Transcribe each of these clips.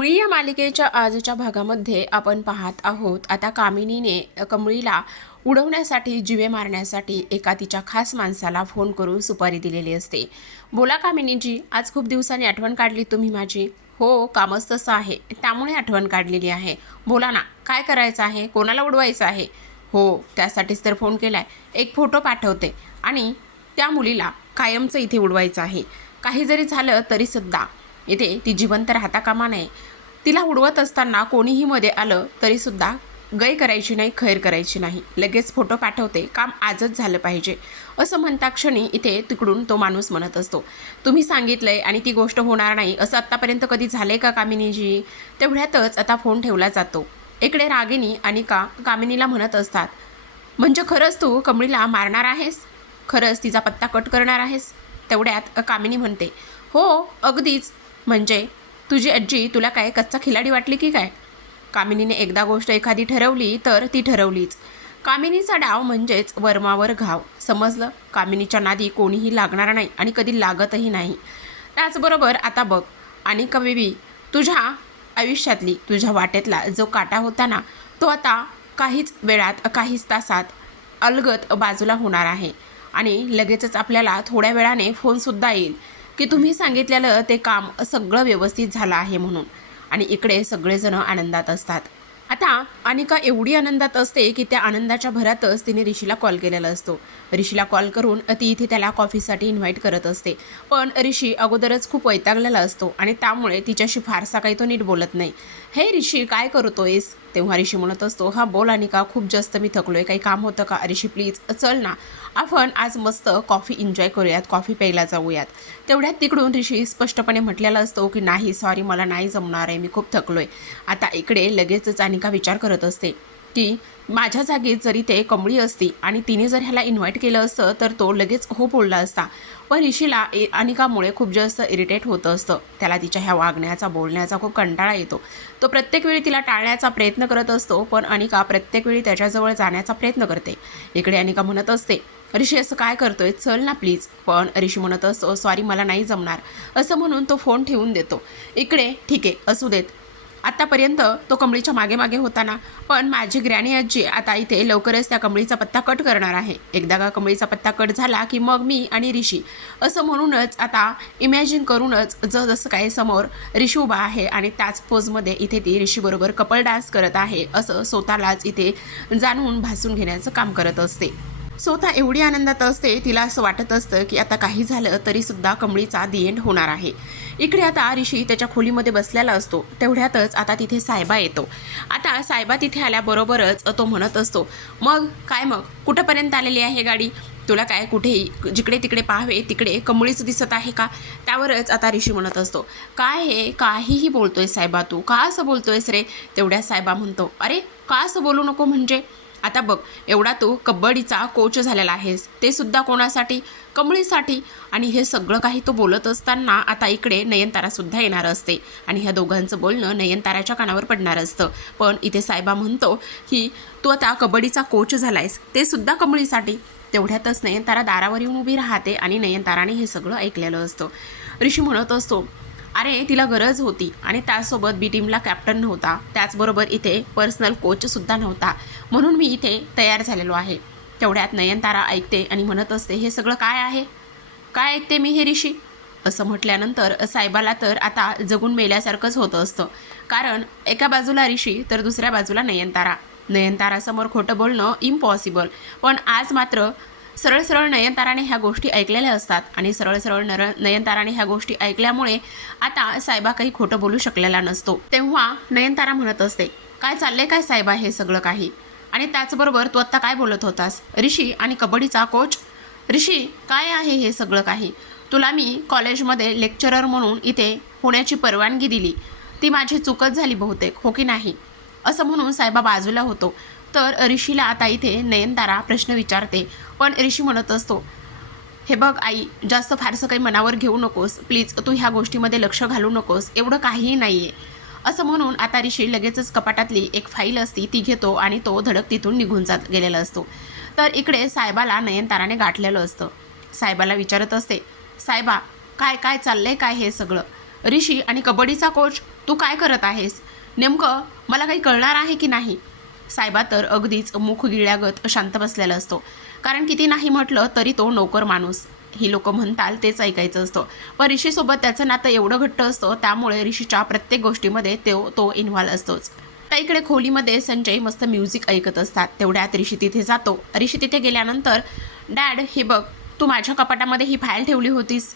कमळी या मालिकेच्या आजच्या भागामध्ये आपण पाहत आहोत. आता कामिनीने कमळीला उडवण्यासाठी जिवे मारण्यासाठी एका तिच्या खास माणसाला फोन करून सुपारी दिलेली असते. बोला कामिनीजी आज खूप दिवसांनी आठवण काढली तुम्ही माझी. हो कामच तसं आहे. त्यामुळे आठवण काढलेली आहे. बोला ना काय करायचं आहे? कोणाला उडवायचं आहे? हो त्यासाठीच तर फोन केला आहे एक फोटो पाठवते. आणि त्या मुलीला कायमचं इथे उडवायचं आहे. काही जरी झालं तरीसुद्धा इथे ती जिवंत राहता कामा नये. तिला उडवत असताना कोणीही मध्ये आलं तरीसुद्धा गय करायची नाही खैर करायची नाही. लगेच फोटो पाठवते काम आजच झालं पाहिजे. असं म्हणता क्षणी इथे तिकडून तो माणूस म्हणत असतो तुम्ही सांगितलंय आणि ती गोष्ट होणार नाही. असं आत्तापर्यंत कधी झालंय का कामिनीजी? तेवढ्यातच आता फोन ठेवला जातो. इकडे रागिनी आणि का कामिनीला म्हणत असतात म्हणजे खरंच तू कमळीला मारणार आहेस? खरंच तिचा पत्ता कट करणार आहेस? तेवढ्यात कामिनी म्हणते हो अगदीच. म्हणजे तुझी आजी तुला काय कच्चा खिलाडी वाटली की काय? कामिनीने एकदा गोष्ट एखादी ठरवली तर ती ठरवलीच. कामिनीचा डाव म्हणजेच वर्मावर घाव. समजलं? कामिनीच्या नादी कोणीही लागणार नाही आणि कधी लागतही नाही. त्याचबरोबर आता बघ. आणि कविबी तुझ्या आयुष्यातली तुझ्या वाटेतला जो काटा होता ना तो आता काहीच वेळात काहीच तासात अलगत बाजूला होणार आहे. आणि लगेचच आपल्याला थोड्या वेळाने फोनसुद्धा येईल. की तुम्ही सांगितलेलं ते काम सगळं व्यवस्थित झालं आहे म्हणून. आणि इकडे सगळेजण आनंदात असतात. आता अनिका एवढी आनंदात असते की त्या आनंदाच्या भरातच तिने ऋषीला कॉल केलेला असतो. ऋषीला कॉल करून ती इथे त्याला कॉफीसाठी इन्व्हाइट करत असते. पण ऋषी अगोदरच खूप वैतागलेला असतो आणि त्यामुळे तिच्याशी फारसा काही तो नीट बोलत नाही. हे ऋषी काय करतोयस? तेव्हा ऋषी म्हणत असतो हा बोल आणि का? खूप जास्त मी थकलोय. काही काम होतं का? ऋषी प्लीज चल ना. आपण आज मस्त कॉफी एन्जॉय करूयात. कॉफी प्यायला जाऊयात. तेवढ्यात तिकडून ऋषी स्पष्टपणे म्हटलेला असतो की नाही सॉरी मला नाही जमणार आहे. मी खूप थकलोय. आता इकडे लगेचच अनिका विचार करत असते की माझ्या जागी जरी ते कमळी असती आणि तिने जर ह्याला इन्व्हाइट केलं असतं तर तो लगेच हो बोलला असता. पण ऋषीला ए अनिकामुळे खूप जास्त इरिटेट होतं असतं. त्याला तिच्या ह्या वागण्याचा बोलण्याचा खूप कंटाळा येतो. तो प्रत्येक वेळी तिला टाळण्याचा प्रयत्न करत असतो पण अनिका प्रत्येक वेळी त्याच्याजवळ जाण्याचा प्रयत्न करते. इकडे अनिका म्हणत असते ऋषी असं काय करतोय? चल ना प्लीज पण ऋषी म्हणत असतो सॉरी मला नाही जमणार. असं म्हणून तो फोन ठेवून देतो. इकडे ठीक आहे असू देत. आत्तापर्यंत तो कमळीच्या मागे मागे होता ना पण माझी ग्रॅनी आजी आता इथे लवकरच त्या कमळीचा पत्ता कट करणार आहे. एकदा का कमळीचा पत्ता कट झाला की मग मी आणि ऋषी असं म्हणूनच आता इमॅजिन करूनच ज जसं काय समोर ऋषी उभा आहे आणि त्याच पोजमध्ये इथे ती ऋषीबरोबर कपल डान्स करत आहे असं स्वतःलाच इथे जाणून भासून घेण्याचं काम करत असते. स्वतः एवढी आनंदात असते तिला असं वाटत असतं की आता काही झालं तरीसुद्धा कमळीचा दी एंड होणार आहे. इकडे आता ऋषी त्याच्या खोलीमध्ये बसलेला असतो. तेवढ्यातच आता तिथे सायबा येतो. आता सायबा तिथे आल्याबरोबरच तो म्हणत असतो मग काय मग? कुठंपर्यंत आलेली आहे गाडी? तुला काय कुठेही जिकडे तिकडे पाहावे तिकडे कमळीच दिसत आहे का? त्यावरच आता ऋषी म्हणत असतो काय हे? काहीही बोलतोय साहेबा तू. का असं बोलतोयस रे? तेवढ्या साहेबा म्हणतो अरे का असं बोलू नको म्हणजे? आता बघ एवढा तू कबड्डीचा कोच झालेला आहेस ते सुद्धा कोणासाठी? कमळीसाठी. आणि हे सगळं काही तो बोलत असताना आता इकडे नयनतारासुद्धा येणार असते. आणि ह्या दोघांचं बोलणं नयनताराच्या कानावर पडणार असतं. पण इथे साहेबा म्हणतो की तू आता कबड्डीचा कोच झालायस ते सुद्धा कमळीसाठी. तेवढ्यातच नयनतारा दारावर येऊन उभी राहते आणि नयनताराने हे सगळं ऐकलेलं असतं. ऋषी म्हणत असतो अरे तिला गरज होती आणि त्यासोबत बी टीमला कॅप्टन नव्हता. त्याचबरोबर इथे पर्सनल कोचसुद्धा नव्हता. म्हणून मी इथे तयार झालेलो आहे. तेवढ्यात नयनतारा ऐकते आणि म्हणत असते हे सगळं काय आहे? काय ऐकते मी हे ऋषी? असं म्हटल्यानंतर साहेबाला तर आता जगून मेल्यासारखंच होतं असतं. कारण एका बाजूला ऋषी तर दुसऱ्या बाजूला नयनतारा. नयनतारासमोर खोटं बोलणं इम्पॉसिबल पण आज मात्र सरळ सरळ नयनताराने ह्या गोष्टी ऐकलेल्या असतात आणि सरळ सरळ नर नयनताराने ह्या गोष्टी ऐकल्यामुळे आता साहेबा काही खोटं बोलू शकलेला नसतो. तेव्हा नयनतारा म्हणत असते काय चाललंय काय साहेबा हे सगळं काही? आणि त्याचबरोबर तू आत्ता काय बोलत होतास? ऋषी आणि कबड्डीचा कोच ऋषी काय आहे हे सगळं काही? तुला मी कॉलेजमध्ये लेक्चरर म्हणून इथे होण्याची परवानगी दिली. ती माझी चुकत झाली बहुतेक हो की नाही? असं म्हणून साहेबा बाजूला होतो. तर ऋषीला आता इथे नयनतारा प्रश्न विचारते. पण ऋषी म्हणत असतो हे बघ आई जास्त फारसं काही मनावर घेऊ नकोस. प्लीज तू ह्या गोष्टीमध्ये लक्ष घालू नकोस. एवढं काहीही नाही आहे असं म्हणून आता ऋषी लगेचच कपाटातली एक फाईल असती ती घेतो आणि तो धडक तिथून निघून जात गेलेला असतो. तर इकडे साहेबाला नयनताराने गाठलेलं असतं. साहेबाला विचारत असते साहेबा काय काय चाललंय काय हे सगळं? ऋषी आणि कबड्डीचा कोच तू काय करत आहेस? नेमकं मला काही कळणार आहे की नाही? साहेबा तर अगदीच मुख गिळ्यागत शांत बसलेला असतो. कारण किती नाही म्हटलं तरी तो नोकर माणूस. ही लोक म्हणताल तेच ऐकायचं असतं. पण ऋषीसोबत त्याचं नातं एवढं घट्ट असतं त्यामुळे ऋषीच्या प्रत्येक गोष्टीमध्ये तो तो इन्व्हॉल्व असतोच. त्या इकडे खोलीमध्ये संजय मस्त म्युझिक ऐकत असतात. तेवढ्यात ऋषी तिथे जातो. ऋषी तिथे गेल्यानंतर डॅड हे बघ तू माझ्या कपाटामध्ये ही फाईल ठेवली होतीस.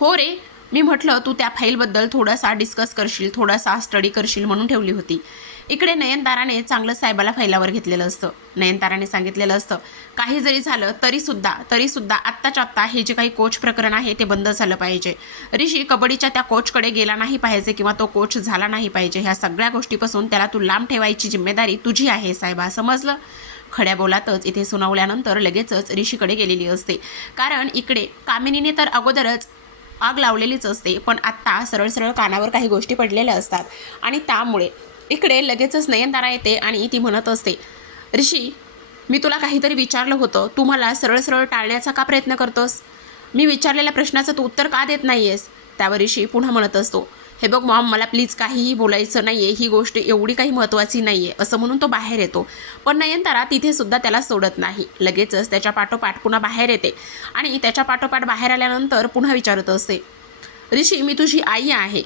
हो रे मी म्हटलं तू त्या फाईलबद्दल थोडासा डिस्कस करशील थोडासा स्टडी करशील म्हणून ठेवली होती. इकडे नयनताराने चांगलं साहेबाला फायलावर घेतलेलं असतं. नयनताराने सांगितलेलं असतं काही जरी झालं तरीसुद्धा तरीसुद्धा आत्ताच्या आत्ता हे जे काही कोच प्रकरण आहे ते बंद झालं पाहिजे. ऋषी कबड्डीच्या त्या कोचकडे गेला नाही पाहिजे किंवा तो कोच झाला नाही पाहिजे. ह्या सगळ्या गोष्टीपासून त्याला तू लांब ठेवायची जिम्मेदारी तुझी आहे साहेबा. समजलं? खड्या बोलातच इथे सुनावल्यानंतर लगेचच ऋषीकडे गेलेली असते. कारण इकडे कामिनीने तर अगोदरच आग लावलेलीच असते पण आत्ता सरळ सरळ कानावर काही गोष्टी पडलेल्या असतात. आणि त्यामुळे इकडे लगेचच नयनतारा येते आणि ती म्हणत असते ऋषी मी तुला काहीतरी विचारलं होतं. तू मला सरळ सरळ टाळण्याचा का प्रयत्न करतोस? मी विचारलेल्या प्रश्नाचं तू उत्तर का देत नाही आहेस त्यावर ऋषी पुन्हा म्हणत असतो हे बघ मॉम मला प्लीज काहीही बोलायचं नाही आहे ही गोष्ट एवढी काही महत्त्वाची नाही आहे असं म्हणून तो बाहेर येतो. पण नयनतारा तिथे सुद्धा त्याला सोडत नाही. लगेचच त्याच्या पाठोपाठ पुन्हा बाहेर येते आणि त्याच्या पाठोपाठ बाहेर आल्यानंतर पुन्हा विचारत असते ऋषी मी तुझी आई आहे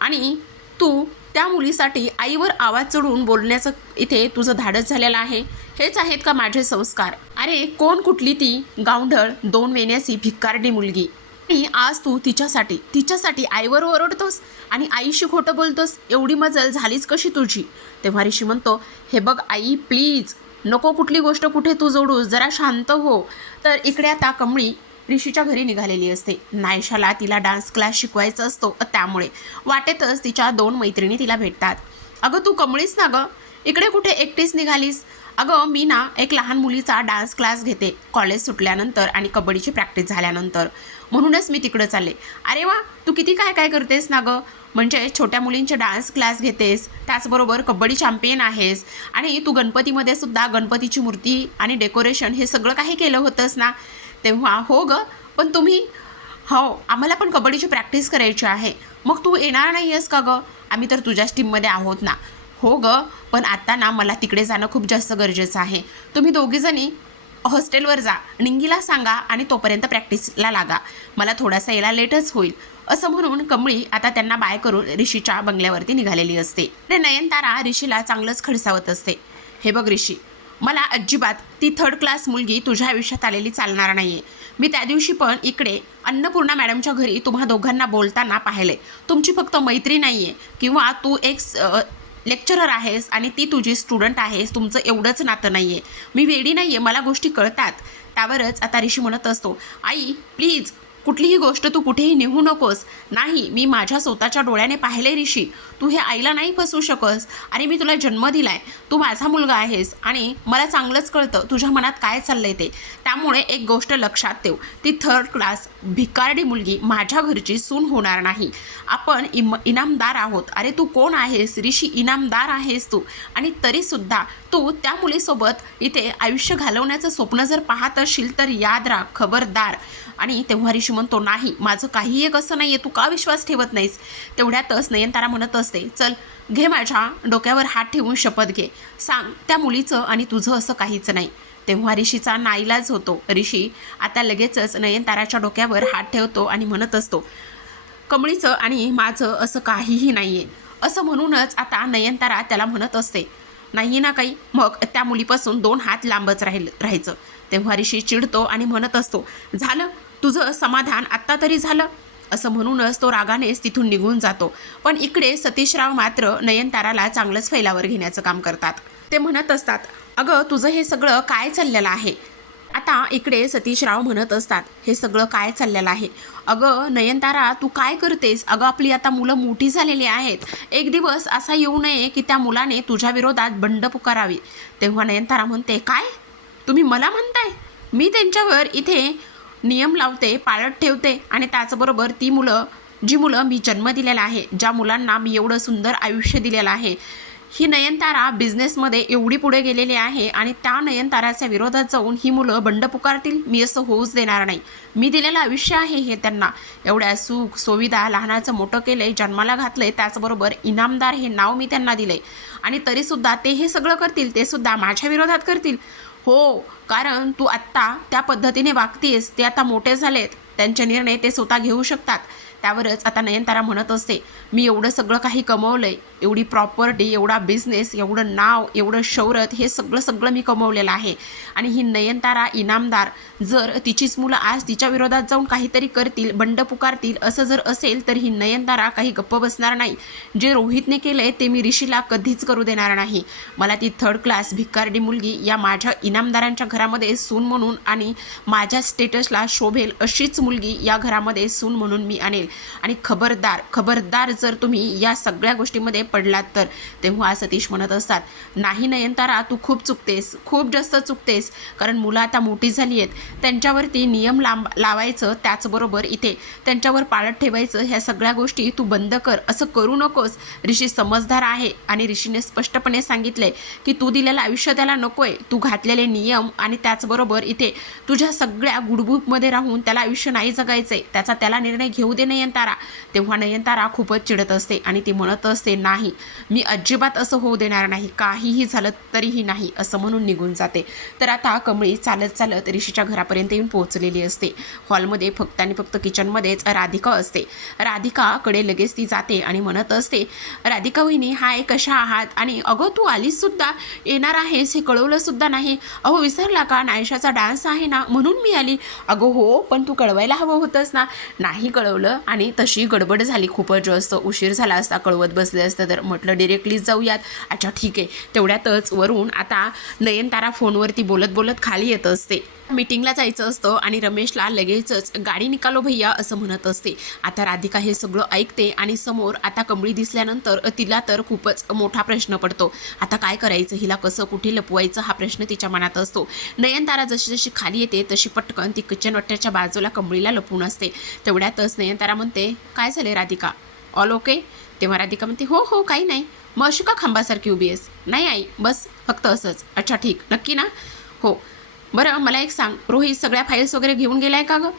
आणि तू त्या मुलीसाठी आईवर आवाज चढून बोलण्याचं इथे तुझं धाडस झालेलं आहे. हेच आहेत का माझे संस्कार? अरे कोण कुठली ती गावढळ दोन वेण्याची भिक्कारडी मुलगी? आणि आज तू तिच्यासाठी तिच्यासाठी आईवर ओरडतोस आणि आईशी खोटं बोलतोस एवढी मजल झालीच कशी तुझी? तेव्हा ऋषी म्हणतो हे बघ आई प्लीज नको कुठली गोष्ट कुठे तू जोडूस जरा शांत हो. तर इकडे आता कमळी ऋषीच्या घरी निघालेली असते. नायशाला तिला डान्स क्लास शिकवायचा असतो त्यामुळे वाटेतच तिच्या दोन मैत्रिणी तिला भेटतात. अगं तू कमळीस ना गं? इकडे कुठे एकटीच निघालीस? अगं मी ना एक लहान मुलीचा डान्स क्लास घेते. कॉलेज सुटल्यानंतर आणि कबड्डीची प्रॅक्टिस झाल्यानंतर. म्हणूनच मी तिकडं चालले. अरे वा तू किती काय काय करतेस ना गं? म्हणजे छोट्या मुलींचे डान्स क्लास घेतेस त्याचबरोबर कबड्डी चॅम्पियन आहेस आणि तू गणपतीमध्ये सुद्धा गणपतीची मूर्ती आणि डेकोरेशन हे सगळं काही केलं होतंस ना? तेव्हा हो ग पण तुम्ही हो आम्हाला पण कबड्डीची प्रॅक्टिस करायची आहे. मग तू येणार नाही आहेस का गं? आम्ही तर तुझ्याच टीममध्ये आहोत ना. हो ग पण आता ना मला तिकडे जाणं खूप जास्त गरजेचं आहे. तुम्ही दोघीजणी हॉस्टेलवर जा निंगीला सांगा आणि तोपर्यंत प्रॅक्टिसला लागा. मला थोडासा यायला लेटच होईल. असं म्हणून कमळी आता त्यांना बाय करून ऋषीच्या बंगल्यावरती निघालेली असते. ते नयनतारा ऋषीला चांगलंच खडसावत असते. हे बघ ऋषी मला अजिबात ती थर्ड क्लास मुलगी तुझ्या आयुष्यात आलेली चालणार नाही आहे मी त्या दिवशी पण इकडे अन्नपूर्णा मॅडमच्या घरी तुम्हा दोघांना बोलताना पाहिले तुमची फक्त मैत्री नाही आहे किंवा तू एक लेक्चरर आहेस आणि ती तुझी स्टुडंट आहेस तुमचं एवढंच नातं नाही आहे मी वेडी नाही आहे मला गोष्टी कळतात. त्यावरच आता ऋषी म्हणत असतो आई प्लीज कुठलीही गोष्ट तू कुठेही निघू नकोस. नाही मी माझ्या स्वतःच्या डोळ्याने पाहिले ऋषी. तू हे आईला नाही फसवू शकस. आणि मी तुला जन्म दिलाय. तू माझा मुलगा आहेस. आणि मला चांगलंच कळतं तुझ्या मनात काय चाललंय ते. त्यामुळे एक गोष्ट लक्षात ठेव. ती थर्ड क्लास भिकारडी मुलगी माझ्या घरची सून होणार नाही. आपण इम इनामदार आहोत. अरे तू कोण आहेस? ऋषी इनामदार आहेस तू. आणि तरीसुद्धा तू त्या मुलीसोबत इथे आयुष्य घालवण्याचं स्वप्न जर पाहत असशील तर याद राख खबरदार. आणि तेव्हा ऋषी म्हणतो नाही माझं काही एक असं नाही आहे तू का विश्वास ठेवत नाहीस? तेवढ्यातच नयनतारा म्हणत असते चल घे माझ्या डोक्यावर हात ठेवून शपथ घे. सांग त्या मुलीचं आणि तुझं असं काहीच नाही. तेव्हा ऋषीचा नाईलाज होतो. ऋषी आता लगेचच नयनताराच्या डोक्यावर हात ठेवतो आणि म्हणत असतो कमळीचं आणि माझं असं काहीही नाही आहे असं म्हणूनच आता नयनतारा त्याला म्हणत असते नाही ना काही मग त्या मुलीपासून दोन हात लांबच राहील राहायचं. तेव्हा ऋषी चिडतो आणि म्हणत असतो झालं तुझं समाधान आत्ता तरी झालं? असं म्हणूनच तो रागानेच तिथून निघून जातो. पण इकडे सतीशराव मात्र नयनताराला चांगलंच फैलावर घेण्याचं काम करतात. ते म्हणत असतात अगं तुझं हे सगळं काय चाललेलं आहे? आता इकडे सतीशराव म्हणत असतात हे सगळं काय चाललेलं आहे? अगं नयनतारा तू काय करतेस? अगं आपली आता मुलं मोठी झालेली आहेत. एक दिवस असा येऊ नये की त्या मुलाने तुझ्या विरोधात बंड पुकारावी. तेव्हा नयनतारा म्हणते काय? तुम्ही मला म्हणताय? मी त्यांच्यावर इथे नियम लावते पाळत ठेवते आणि त्याचबरोबर ती मुलं जी मुलं मी जन्म दिलेला आहे ज्या मुलांना मी एवढं सुंदर आयुष्य दिलेलं आहे ही नयनतारा बिझनेसमध्ये एवढी पुढे गेलेली आहे आणि त्या नयनताराच्या विरोधात जाऊन ही मुलं बंड पुकारतील मी असं होऊच देणार नाही. मी दिलेलं आयुष्य आहे हे त्यांना. एवढ्या सुख सुविधा लहानाचं मोठं केलंय जन्माला घातलंय त्याचबरोबर इनामदार हे नाव मी त्यांना दिलंय. आणि तरीसुद्धा ते हे सगळं करतील ते सुद्धा माझ्या विरोधात करतील. हो कारण तू आत्ता त्या पद्धतीने वागतीस ते आता मोठे झालेत. त्यांचे निर्णय ते स्वतः घेऊ शकतात. त्यावरच आता नयनतारा म्हणत असते मी एवढं सगळं काही कमवलंय एवढी प्रॉपर्टी एवढा बिझनेस एवढं नाव एवढं शौरत हे सगळं सगळं मी कमवलेलं आहे. आणि ही नयनतारा इनामदार जर तिचीच मुलं आज तिच्या विरोधात जाऊन काहीतरी करतील बंड पुकारतील असं जर असेल तर ही नयनतारा काही गप्प बसणार नाही. जे रोहितने केलंय ते मी ऋषीला कधीच करू देणार नाही. मला ती थर्ड क्लास भिकारडी मुलगी या माझ्या इनामदारांच्या घरामध्ये सून म्हणून आणि माझ्या स्टेटसला शोभेल अशीच मुलगी या घरामध्ये सून म्हणून मी आणेल. आणि खबरदार खबरदार जर तुम्ही या सगळ्या गोष्टीमध्ये पडलात तर तेव्हा सतीश म्हणत असतात नाही नयनतारा तू खूप चुकतेस खूप जास्त चुकतेस कारण मुलं आता मोठी झाली आहेत त्यांच्यावरती नियम लांब लावायचं त्याचबरोबर इथे त्यांच्यावर पाळत ठेवायचं ह्या सगळ्या गोष्टी तू बंद कर असं करू नकोस. ऋषी समजदार आहे आणि ऋषीने स्पष्टपणे सांगितलंय की तू दिलेलं आयुष्य त्याला नकोय तू घातलेले नियम आणि त्याचबरोबर इथे तुझ्या सगळ्या गुडबुकमध्ये राहून त्याला आयुष्य नाही जगायचंय त्याचा त्याला निर्णय घेऊ दे नाही नयनतारा. तेव्हा नयनतारा खूपच चिडत असते आणि ती म्हणत असते नाही मी अजिबात असं होऊ देणार नाही. काहीही झालं तरीही नाही असं म्हणून निघून जाते. तर आता कमळी चालत चालत ऋषीच्या घरापर्यंत येऊन पोहोचलेली असते. हॉलमध्ये फक्त आणि फक्त किचनमध्येच राधिका असते. राधिकाकडे लगेच ती जाते आणि म्हणत असते राधिका वहिनी हाय कशा आहात? आणि अगं तू आलीससुद्धा येणार आहेस हे कळवलंसुद्धा नाही. अहो विसरला का? नायशाचा डान्स आहे ना म्हणून मी आली. अगं हो पण तू कळवायला हवं होतंस ना. नाही कळवलं. आणि तशी गडबड झाली. खूपच जास्त उशीर झाला असता कळवत बसले असतं. तर म्हटलं डिरेक्टलीच जाऊयात. अच्छा ठीक आहे. तेवढ्यातच वरून आता नयनतारा फोनवरती बोलत बोलत खाली येत असते. मीटिंगला जायचं असतं आणि रमेशला लगेचच गाडी निकालो भैया असं म्हणत असते. आता राधिका हे सगळं ऐकते आणि समोर आता कमळी दिसल्यानंतर तिला तर खूपच मोठा प्रश्न पडतो. आता काय करायचं? हिला कसं कुठे लपवायचं? हा प्रश्न तिच्या मनात असतो. नयनतारा जशी जशी खाली येते तशी पटकन ती किचन वाट्याच्या बाजूला कमळीला लपून असते. तेवढ्यातच नयनतारा म्हणते काय झाले राधिका? ऑल ओके तेव्हा राधिका म्हणते हो हो काही नाही. मग अशी का खांबासारखी उभी आहेस? नाही आई. बस फक्त असंच. अच्छा ठीक. नक्की ना? हो. बरं मला एक सांग. रोहित सगळ्या फाईल्स वगैरे घेऊन गेलाय का गं?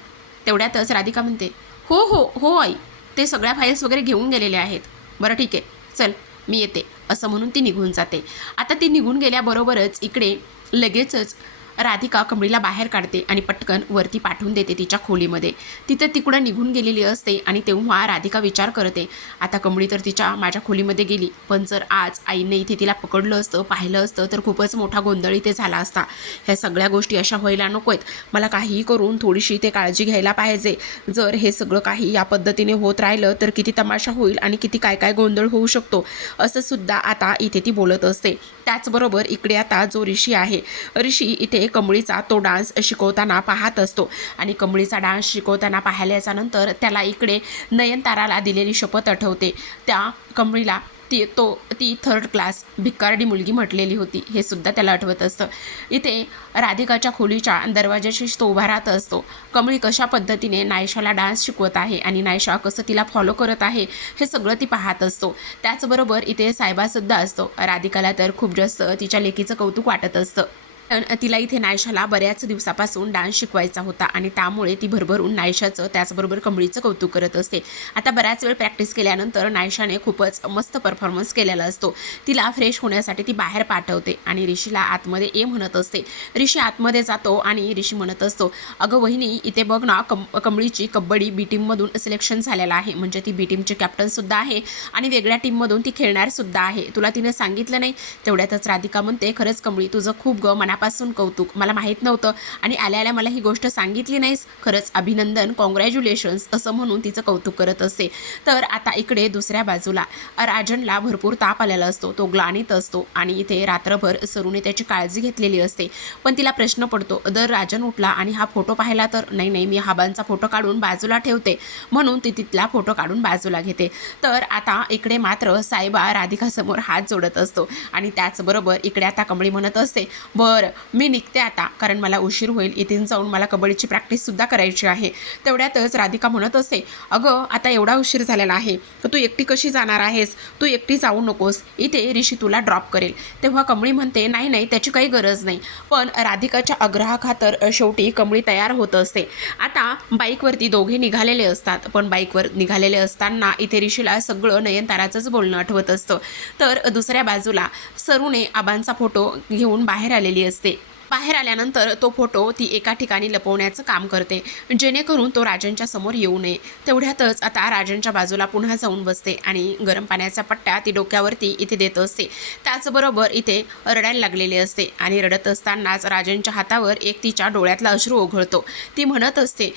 तेवढ्यातच राधिका म्हणते हो हो हो आई. ते सगळ्या फाईल्स वगैरे घेऊन गेलेले आहेत. बरं ठीक आहे. चल मी येते. असं म्हणून ती निघून जाते. आता ती निघून गेल्याबरोबरच इकडे लगेचच राधिका कमळीला बाहेर काढते आणि पटकन वरती पाठवून देते तिच्या खोलीमध्ये. तिथं तिकडं निघून गेलेली असते आणि तेव्हा राधिका विचार करते आता कमळी तर तिच्या माझ्या खोलीमध्ये गेली पण जर आज आईने इथे तिला पकडलं असतं पाहिलं असतं तर खूपच मोठा गोंधळ इथे झाला असता. ह्या सगळ्या गोष्टी अशा व्हायला नको आहेत मला काहीही करून थोडीशी ते काळजी घ्यायला पाहिजे. जर हे सगळं काही या पद्धतीने होत राहिलं तर किती तमाशा होईल आणि किती काय काय गोंधळ होऊ शकतो असं सुद्धा आता इथे ती बोलत असते. त्याचबरोबर इकडे आता जो ऋषी आहे ऋषी इथे कमळीचा तो डान्स शिकवताना पाहत असतो. आणि कमळीचा डान्स शिकवताना पाहिल्याच्या नंतर त्याला इकडे नयनताराला दिलेली शपथ आठवते. त्या कमळीला ती तो ती थर्ड क्लास भिकारडी मुलगी म्हटलेली होती. हे सुद्धा त्याला आठवत असतं. इथे राधिकाच्या खोलीच्या दरवाजाशी तो उभा राहत असतो. कमळी कशा पद्धतीने नायशाला डान्स शिकवत आहे आणि नायशा कसं तिला फॉलो करत आहे हे सगळं ती पाहत असतो. त्याचबरोबर इथे सायबासुद्धा असतो. राधिकाला तर खूप जास्त तिच्या लेकीचं कौतुक वाटत असतं. तिला इथे नायशाला बऱ्याच दिवसापासून डान्स शिकवायचा होता आणि त्यामुळे ती भरभरून नायशाचं त्याचबरोबर कमळीचं कौतुक करत असते. आता बऱ्याच वेळ प्रॅक्टिस केल्यानंतर नायशाने खूपच मस्त परफॉर्मन्स केलेला असतो. तिला फ्रेश होण्यासाठी ती बाहेर पाठवते आणि ऋषीला आतमध्ये ये म्हणत असते. ऋषी आतमध्ये जातो आणि ऋषी म्हणत असतो अगं वहिनी इथे बघ ना कम कमळीची कबड्डी बी टीममधून सिलेक्शन झालेलं आहे. म्हणजे ती बी टीमची कॅप्टनसुद्धा आहे आणि वेगळ्या टीममधून ती खेळणारसुद्धा आहे. तुला तिने सांगितलं नाही? तेवढ्यातच राधिका म्हणते खरंच कमळी तुझं खूप ग मनापासून कौतुक. मला माहीत नव्हतं. आणि आल्या आल्या मला ही गोष्ट सांगितली नाहीस. खरंच अभिनंदन कॉंग्रॅच्युलेशन्स असं म्हणून तिचं कौतुक करत असते तर आता इकडे दुसऱ्या बाजूला. राजनला भरपूर ताप आलेला असतो. तो ग्लानीत असतो आणि इथे रात्रभर सरूने त्याची काळजी घेतलेली असते. पण तिला प्रश्न पडतो दर राजन उठला आणि हा फोटो पाहिला तर? नाही नाही मी हाबांचा फोटो काढून बाजूला ठेवते. म्हणून ती तिथला फोटो काढून बाजूला घेते. तर आता इकडे मात्र साहेबा राधिकासमोर हात जोडत असतो आणि त्याचबरोबर इकडे आता कमळी म्हणत असते बरं मी निघते आता कारण मला उशीर होईल. इथून जाऊन मला कबड्डीची प्रॅक्टिससुद्धा करायची आहे. तेवढ्यातच राधिका म्हणत असे अगं आता एवढा उशीर झालेला आहे तर तू एकटी कशी जाणार आहेस? तू एकटी जाऊ नकोस. इथे ऋषी तुला ड्रॉप करेल. तेव्हा कमळी म्हणते नाही नाही त्याची काही गरज नाही. पण राधिकाच्या आग्रहाखातर शेवटी कमळी तयार होत असते. आता बाईकवरती दोघे निघालेले असतात. पण बाईकवर निघालेले असताना इथे ऋषीला सगळं नयनताराचंच बोलणं आठवत असतं. तर दुसऱ्या बाजूला सरूने आबांचा फोटो घेऊन बाहेर आलेली असते. बाहेर आल्यानंतर तो फोटो ती एका ठिकाणी लपवण्याचं काम करते. जेणेकरून तो राजनच्या समोर येऊ नये. तेवढ्यातच आता राजनच्या बाजूला पुन्हा जाऊन बसते आणि गरम पाण्याचा पट्टा ती डोक्यावरती इथे देत असते. त्याचबरोबर इथे रडायला लागलेली असते आणि रडत असतानाच राजनच्या हातावर एक तिच्या डोळ्यातला अश्रू ओघळतो. ती म्हणत असते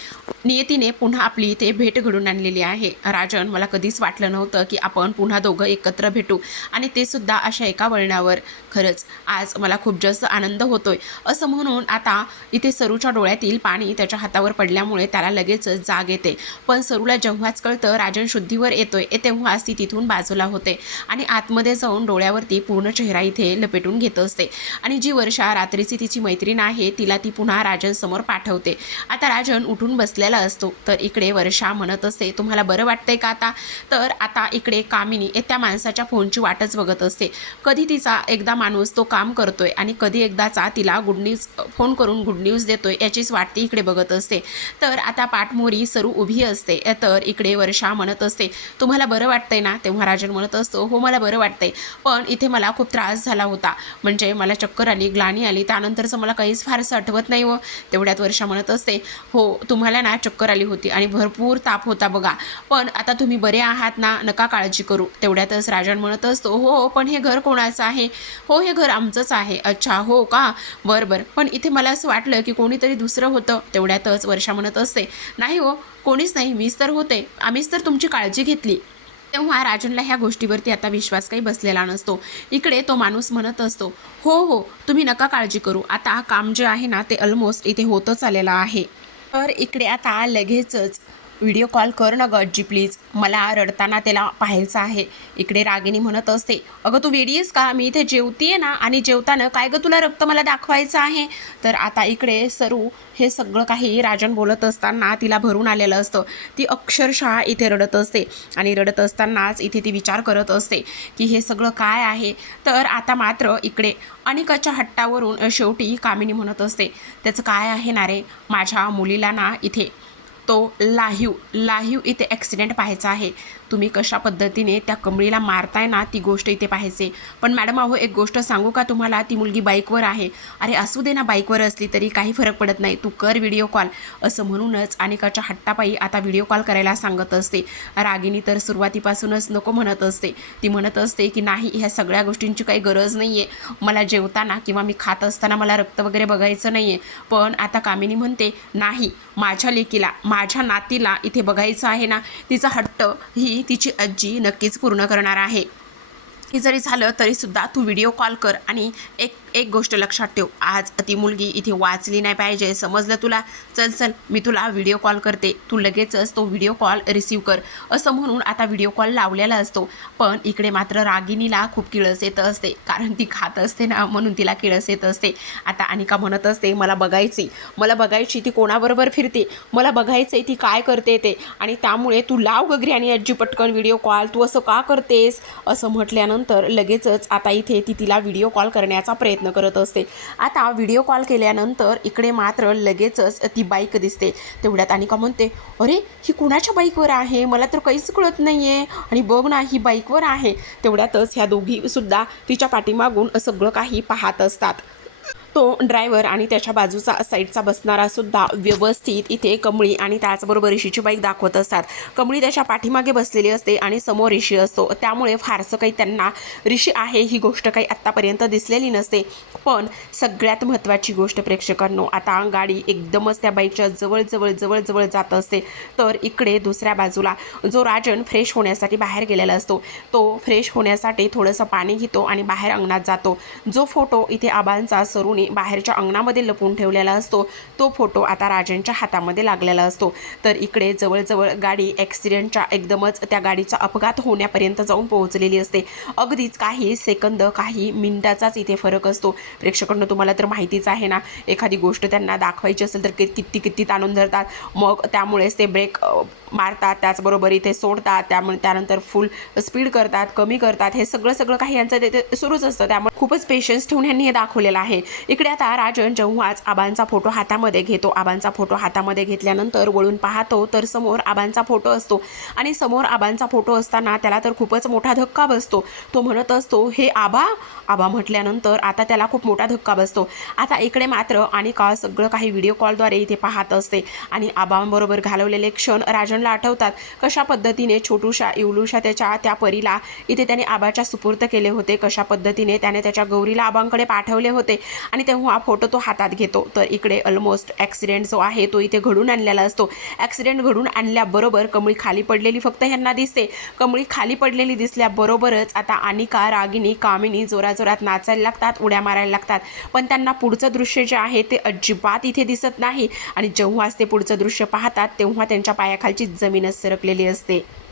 नियतीने पुन्हा आपली इथे भेट घडून आणलेली आहे. राजन मला कधीच वाटलं नव्हतं की आपण पुन्हा दोघं एकत्र भेटू आणि ते सुद्धा अशा एका वळणावर. खरंच आज मला खूप जास्त आनंद होतोय. असं म्हणून आता इथे सरूच्या डोळ्यातील पाणी त्याच्या हातावर पडल्यामुळे त्याला लगेचच जाग येते. पण सरूला जेव्हाच कळतं राजन शुद्धीवर येतोय तेव्हाच ती तिथून बाजूला होते आणि आतमध्ये जाऊन डोळ्यावरती पूर्ण चेहरा इथे लपेटून घेत असते. आणि जी वर्षा रात्रीची तिची मैत्रीण आहे तिला ती पुन्हा राजन समोर पाठवते. आता राजन उठून बसलेला असतो. तर इकडे वर्षा म्हणत असते तुम्हाला बरं वाटतंय का आता? तर आता इकडे कामिनी त्या माणसाच्या फोनची वाटच बघत असते. कधी तिचा एकदा माणूस तो काम करतोय आणि कधी एकदाचा तिला गुड गुड न्यूज फोन करून गुड न्यूज देतोय याचीच वाट ती इकडे बघत असते. तर आता पाठमोरी सरू उभी असते तर इकडे वर्षा म्हणत असते तुम्हाला बरं वाटतंय ना? तेव्हा राजन म्हणत असतो हो मला बरं वाटतंय पण इथे मला खूप त्रास झाला होता म्हणजे मला चक्कर आली ग्लानी आली त्यानंतरचं मला काहीच फारसं आठवत नाही व तेवढ्यात वर्षा म्हणत असते हो तुम्हाला ना चक्कर आली होती आणि भरपूर ताप होता बघा पण आता तुम्ही बरे आहात ना नका काळजी करू. तेवढ्यातच राजन म्हणत असतो हो, हो पण हे घर कोणाचं आहे? हो हे घर आमचंच आहे. अच्छा हो का? बरं बरं पण इथे मला असं वाटलं की कोणीतरी दुसरं होतं तेवढ्यातच वर्षा म्हणत असते. नाही हो कोणीच नाही मीच तर होते. आम्हीच तर तुमची काळजी घेतली. तेव्हा राजनला ह्या गोष्टीवरती आता विश्वास काही बसलेला नसतो. इकडे तो माणूस म्हणत असतो हो हो तुम्ही नका काळजी करू. आता काम जे आहे ना ते ऑलमोस्ट इथे होतच आलेलं आहे. तर इकडे आता लगेचच व्हिडिओ कॉल कर ना गज्जी प्लीज. मला रडताना त्याला पाहायचं आहे. इकडे रागिनी म्हणत असते अगं तू वेडी आहेस का? मी इथे जेवतीये ना आणि जेवताना काय गं तुला रक्त मला दाखवायचं आहे? तर आता इकडे सरू हे सगळं काही राजन बोलत असताना तिला भरून आलेलं असतं. ती अक्षरशः इथे रडत असते आणि रडत असतानाच इथे ती विचार करत असते की हे सगळं काय आहे? तर आता मात्र इकडे अनिकाच्या हट्टावरून शेवटी कामिनी म्हणत असते त्याचं काय आहे ना रे माझ्या मुलीला ना इथे तो लाहीव लाहीव इथे ॲक्सिडेंट पाहायचा आहे. तुम्ही कशा पद्धतीने त्या कमळीला मारताय ना ती गोष्ट इथे पाहायचे. पण मॅडम अहो एक गोष्ट सांगू का तुम्हाला? ती मुलगी बाईकवर आहे. अरे असू दे ना बाईकवर असली तरी काही फरक पडत नाही. तू कर व्हिडिओ कॉल. असं म्हणूनच अनेकाच्या हट्टापायी आता व्हिडिओ कॉल करायला सांगत असते. रागिनी तर सुरुवातीपासूनच नको म्हणत असते. ती म्हणत असते की नाही ह्या सगळ्या गोष्टींची काही गरज नाही आहे मला जेवताना किंवा मी खात असताना मला रक्त वगैरे बघायचं नाही आहे पण आता कामिनी म्हणते नाही माझ्या लेकीला माझ्या नातीला इथे बघायचं आहे ना तिचा हट्ट ही तिची आजी नक्कीच पूर्ण करणार आहे. हे जरी झालं तरीसुद्धा तू व्हिडिओ कॉल कर आणि एक एक गोष्ट लक्षात ठेव. आज ती मुलगी इथे वाचली नाही पाहिजे. समजलं तुला? चल चल. मी तुला व्हिडिओ कॉल करते. तू लगेचच तो व्हिडिओ कॉल रिसीव कर. असं म्हणून आता व्हिडिओ कॉल लावलेला असतो. पण इकडे मात्र रागिनीला खूप किळस येत असते. कारण ती खात असते ना म्हणून तिला किळस येत असते. आता अनिका म्हणत असते मला बघायची मला बघायची ती कोणाबरोबर फिरते. मला बघायचं ती काय करते ते. आणि त्यामुळे तू लाव गगरी आणि आजी पटकन व्हिडिओ कॉल तू असं का करतेस? असं म्हटल्यानंतर लगेचच आता इथे ती तिला व्हिडिओ कॉल करण्याचा प्रयत्न करत असते. आता व्हिडिओ कॉल केल्यानंतर इकडे मात्र लगेचच ती बाईक दिसते. तेवढ्यात अनिका म्हणते अरे ही कुणाच्या बाईकवर आहे? मला तर काहीच कळत नाही आहे आणि बघ ना ही बाईकवर आहे. तेवढ्यातच ह्या दोघीसुद्धा तिच्या पाठीमागून सगळं काही पाहत असतात. तो ड्रायव्हर आणि त्याच्या बाजूचा साईडचा बसणारा सुद्धा व्यवस्थित इथे कमळी आणि त्याचबरोबर ऋषीची बाईक दाखवत असतात. कमळी त्याच्या पाठीमागे बसलेली असते आणि समोर ऋषी असतो. त्यामुळे फारसं काही त्यांना ऋषी आहे ही गोष्ट काही आत्तापर्यंत दिसलेली नसते. पण सगळ्यात महत्त्वाची गोष्ट प्रेक्षकांनो आता गाडी एकदमच त्या बाईकच्या जवळजवळ जवळजवळ जात असते. तर इकडे दुसऱ्या बाजूला जो राजन फ्रेश होण्यासाठी बाहेर गेलेला असतो तो फ्रेश होण्यासाठी थोडंसं पाणी घेतो आणि बाहेर अंगणात जातो. जो फोटो इथे आबांचा सरुणी त्यांनी बाहेरच्या अंगणामध्ये लपून ठेवलेला असतो. तो फोटो आता राजांच्या हातामध्ये लागलेला असतो. तर इकडे जवळजवळ गाडी ॲक्सिडेंटच्या एकदमच त्या गाडीचा अपघात होण्यापर्यंत जाऊन पोहोचलेली असते. अगदीच काही सेकंद काही मिनिटाचाच इथे फरक असतो. प्रेक्षकांना तुम्हाला तर माहितीच आहे ना एखादी गोष्ट त्यांना दाखवायची असेल तर कि- किती किती ताणून धरतात मग त्यामुळेच ते ब्रेक मारतात त्याचबरोबर इथे सोडतात त्यामुळे त्यानंतर फुल स्पीड करतात कमी करतात हे सगळं सगळं काही यांचं तिथे सुरूच असतं. त्यामुळे खूपच पेशन्स ठेवून यांनी हे दाखवलेलं आहे. इकडे आता राजन जेव्हाच आबांचा फोटो हातामध्ये घेतो. आबांचा फोटो हातामध्ये घेतल्यानंतर वळून पाहतो तर समोर आबांचा फोटो असतो. आणि समोर आबांचा फोटो असताना त्याला तर खूपच मोठा धक्का बसतो. तो म्हणत असतो हे आबा आबा म्हटल्यानंतर आता त्याला खूप मोठा धक्का बसतो. आता इकडे मात्र आणि का सगळं काही व्हिडिओ कॉलद्वारे इथे पाहत असते. आणि आबांबरोबर घालवलेले क्षण राजनला आठवतात. कशा पद्धतीने छोटूशा इवलूशा त्याच्या त्या परीला इथे त्याने आबाच्या सुपूर्त केले होते. कशा पद्धतीने त्याने त्याच्या गौरीला आबांकडे पाठवले होते. आणि तेव्हा फोटो तो हातात घेतो. तर इकडे ऑलमोस्ट ॲक्सिडेंट जो आहे तो इथे घडून आणलेला असतो. ॲक्सिडेंट घडून आणल्याबरोबर कमळी खाली पडलेली फक्त ह्यांना दिसते. कमळी खाली पडलेली दिसल्याबरोबरच आता अनिका रागिनी कामिनी जोरात नाचायला लागतात उड्या मारायला लागतात. पण त्यांना पुढचं दृश्य जे आहे ते अजिबात इथे दिसत नाही. आणि जेव्हाच ते पुढचं दृश्य पाहतात तेव्हा त्यांच्या पायाखालची जमीनच सरकलेली असते.